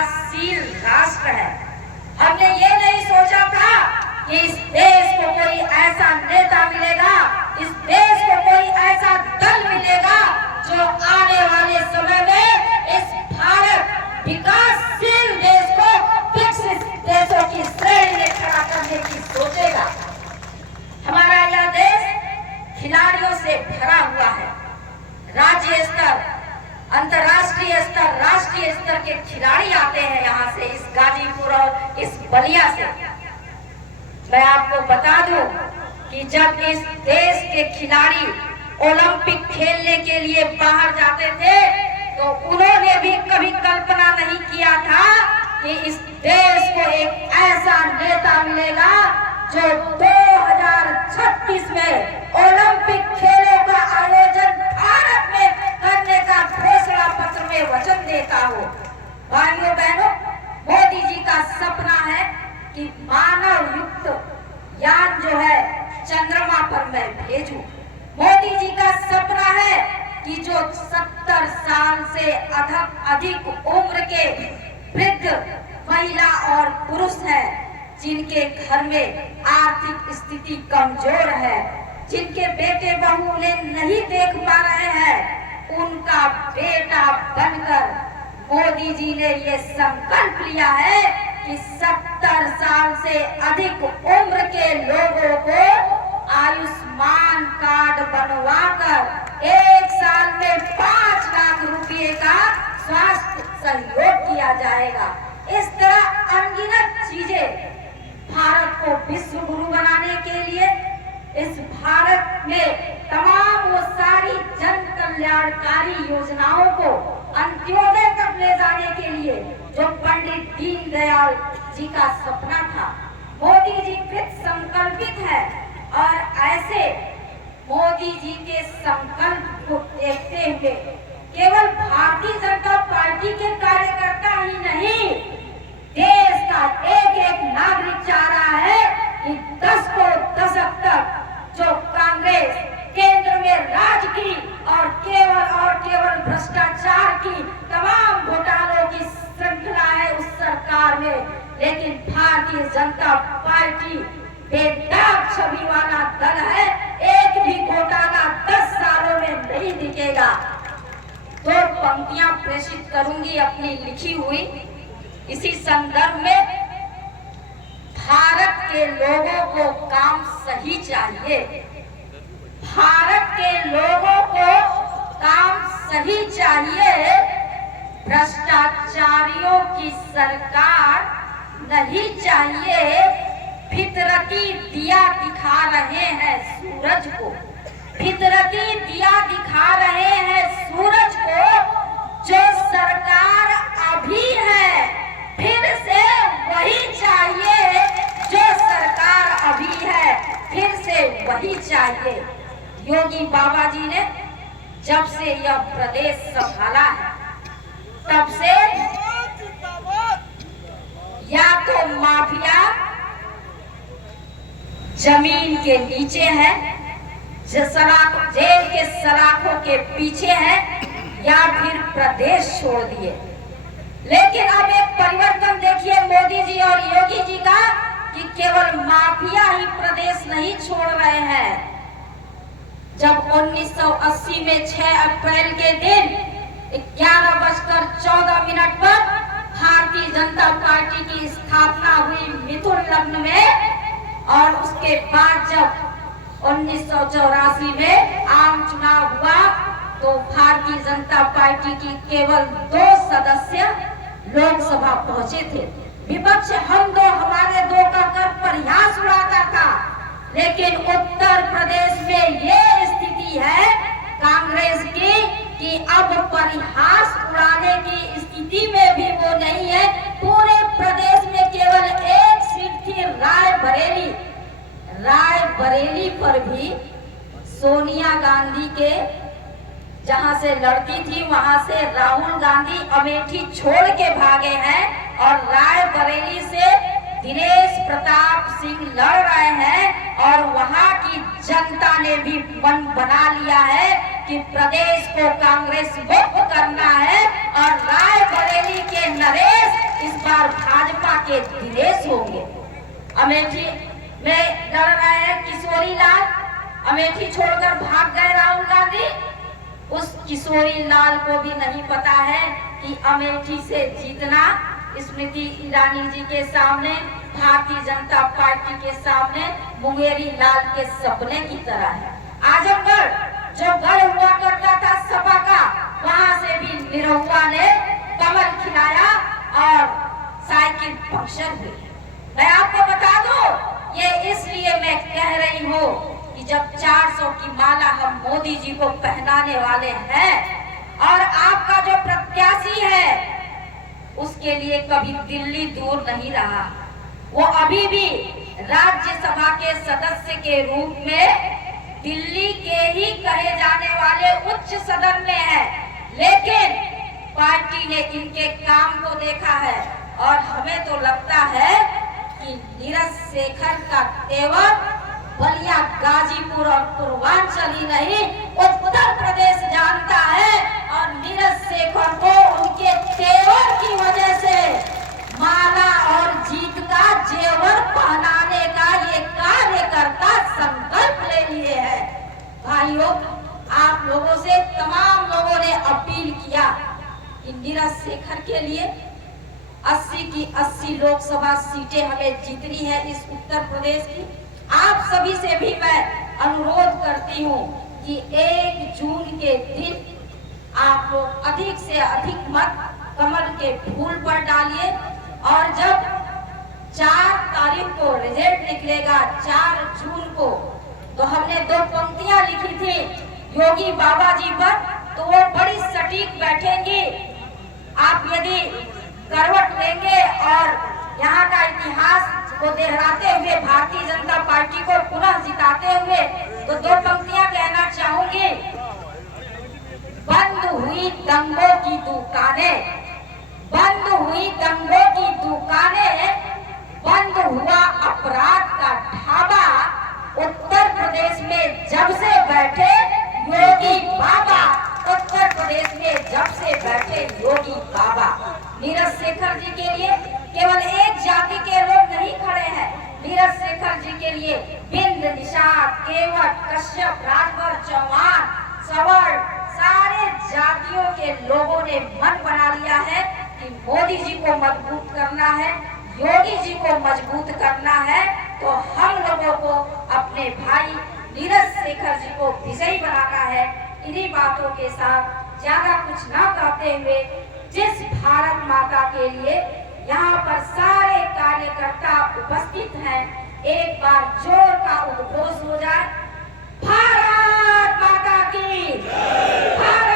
विकासशील राष्ट्र है। हमने ये नहीं सोचा था कि इस देश को कोई ऐसा नेता मिलेगा, इस देश को कोई ऐसा दल मिलेगा जो आने वाले समय में इस भारत विकासशील देश को विकसित देशों की श्रेणी में खड़ा करने की सोचेगा। हमारा यह देश खिलाड़ियों से भरा हुआ है। राज्य स्तर, अंतर्राष्ट्रीय स्तर, राष्ट्रीय स्तर के खिलाड़ी आते हैं यहाँ से, इस गाजीपुर और इस बलिया से। मैं आपको बता दूं कि जब इस देश के खिलाड़ी ओलंपिक खेलने के लिए बाहर जाते थे तो उन्होंने भी कभी कल्पना नहीं किया था कि इस देश को एक ऐसा नेता मिलेगा जो 2036 में ओलंपिक खेलों का आयोजन भारत में करने का घोषणा पत्र में वचन देता हो। भाइयों बहनों, मोदी जी का सपना है कि मानव युक्त यान जो है चंद्रमा पर मैं भेजूं। मोदी जी का सपना है कि जो 70 साल से अधिक उम्र के वृद्ध महिला और पुरुष हैं, जिनके घर में आर्थिक स्थिति कमजोर है, जिनके बेटे बहू उन्हें नहीं देख पा रहे हैं, उनका बेटा बनकर मोदी जी ने ये संकल्प लिया है कि 70 साल से अधिक उम्र के लोगों को आयुष्मान कार्ड बनवाकर 1 साल में 5 लाख रुपए का स्वास्थ्य सहयोग किया जाएगा। इस तरह अनगिनत चीजें भारत को विश्व गुरु बनाने के लिए, इस भारत में तमाम वो सारी जन कल्याणकारी योजनाओं को अंत्योदय तक ले जाने के लिए जो पंडित दीनदयाल जी का सपना था, मोदी जी कृत संकल्पित है। और ऐसे मोदी जी के संकल्प को देखते हुए केवल भारतीय जनता पार्टी के कार्यकर्ता ही नहीं, देश का एक एक नागरिक चाह रहा है कि 10 दशक तक जो कांग्रेस केंद्र में राज की और केवल भ्रष्टाचार की तमाम घोटालों की श्रृंखला है उस सरकार में, लेकिन भारतीय जनता पार्टी बेदाग छवि वाला दल है। एक भी घोटाला 10 सालों में नहीं दिखेगा। 2 पंक्तियां प्रेषित करूंगी अपनी लिखी हुई इसी संदर्भ में। भारत के लोगों को काम सही चाहिए, भारत के लोगों को काम सही चाहिए, भ्रष्टाचारियों की सरकार नहीं चाहिए। फितरती दिया दिखा रहे हैं सूरज को, फितरती दिया दिखा रहे हैं सूरज को, जो सरकार अभी है फिर से वही चाहिए, जो सरकार अभी है फिर से वही चाहिए। योगी बाबा जी ने जब से यह प्रदेश संभाला है तब से या तो माफिया जमीन के नीचे है, जेल के सलाखों के पीछे है, या फिर प्रदेश छोड़ दिए। लेकिन अब एक परिवर्तन देखिए मोदी जी और योगी जी का कि केवल माफिया ही प्रदेश नहीं छोड़ रहे हैं। जब 1980 में 6 अप्रैल के दिन 11:14 पर भारतीय जनता पार्टी की स्थापना हुई मिथुन लग्न में, और उसके बाद जब 1984 में आम चुनाव हुआ तो भारतीय जनता पार्टी की केवल 2 सदस्य लोकसभा पहुंचे थे। विपक्ष हमारे दो का कर प्रयास उड़ाता था, लेकिन उत्तर प्रदेश में ये स्थिति है कांग्रेस की कि अब परिहास उड़ाने की स्थिति में भी वो नहीं है। पूरे प्रदेश में केवल एक सीट थी रायबरेली पर भी सोनिया गांधी के जहां से लड़ती थी वहां से राहुल गांधी अमेठी छोड़ के भागे हैं और रायबरेली से दिनेश प्रताप सिंह लड़ रहे हैं। और वहां की जनता ने भी मन बना लिया है कि प्रदेश को कांग्रेस मुक्त करना है और रायबरेली के नरेश के दिनेश होंगे। अमेठी में लड़ रहे हैं किशोरी लाल, अमेठी छोड़कर भाग गए राहुल गांधी। उस किशोरी लाल को भी नहीं पता है कि अमेठी से जीतना स्मृति ईरानी जी के सामने, भारतीय जनता पार्टी के सामने मुंगेरी लाल के सपने की तरह है। आजमगढ़ जो गढ़ हुआ करता था सपा का, वहां से भी निरहुआ ने कमल खिलाया और साइकिल पंक्चर हुई। मैं आपको बता दूं, ये इसलिए मैं कह रही हूँ कि जब 400 की माला हम मोदी जी को पहनाने वाले हैं और आपका जो प्रत्याशी है उसके लिए कभी दिल्ली दूर नहीं रहा, वो अभी भी राज्यसभा के सदस्य के रूप में दिल्ली के ही कहे जाने वाले उच्च सदन में है। लेकिन पार्टी ने इनके काम को देखा है और हमें तो लगता है कि नीरज शेखर का तेवर बलिया, गाजीपुर और पूर्वांचल ही नहीं उत्तर प्रदेश जानता है और नीरज शेखर को उनके तेवर की वजह से माला और जीत का जेवर पहनाने का ये कार्यकर्ता संकल्प ले लिए है। भाइयों, आप लोगों से तमाम लोगों ने अपील किया कि नीरज शेखर के लिए 80 की 80 लोकसभा सीटें हमें जीतनी है इस उत्तर प्रदेश की। आप सभी से भी मैं अनुरोध करती हूँ कि 1 जून के दिन आप लोग अधिक से अधिक मत कमल के फूल पर डालिए और जब 4 तारीख को रिजल्ट निकलेगा 4 जून को, तो हमने 2 पंक्तियां लिखी थी योगी बाबा जी पर, तो वो बड़ी सटीक बैठेंगी। आप यदि करवट लेंगे और यहाँ का इतिहास को दोहराते हुए भारतीय जनता पार्टी को पुनः जिताते हुए, तो 2 पंक्तियां कहना चाहूंगी। बंद हुई दंगों की दुकानें, बंद हुई दंगों की दुकानें, बंद हुआ अपराध का ढाबा, उत्तर प्रदेश में जब से बैठे योगी बाबा, उत्तर प्रदेश में जब से बैठे योगी बाबा। नीरज शेखर जी के लिए केवल एक जाति के लोग नहीं खड़े हैं, नीरज शेखर जी के लिए बिंद, निषाद, केवट, कश्यप, राजभर, चौहान, सवर्ण, सारे जातियों के लोगों ने मन बना लिया है कि मोदी जी को मजबूत करना है, योगी जी को मजबूत करना है, तो हम लोगों को अपने भाई नीरज शेखर जी को विजयी बनाना है। इन्हीं बातों के साथ ज्यादा कुछ ना कहते हुए, जिस भारत माता के लिए यहाँ पर सारे कार्यकर्ता उपस्थित हैं, एक बार जोर का उद्घोष हो जाए, भारत माता की, भारत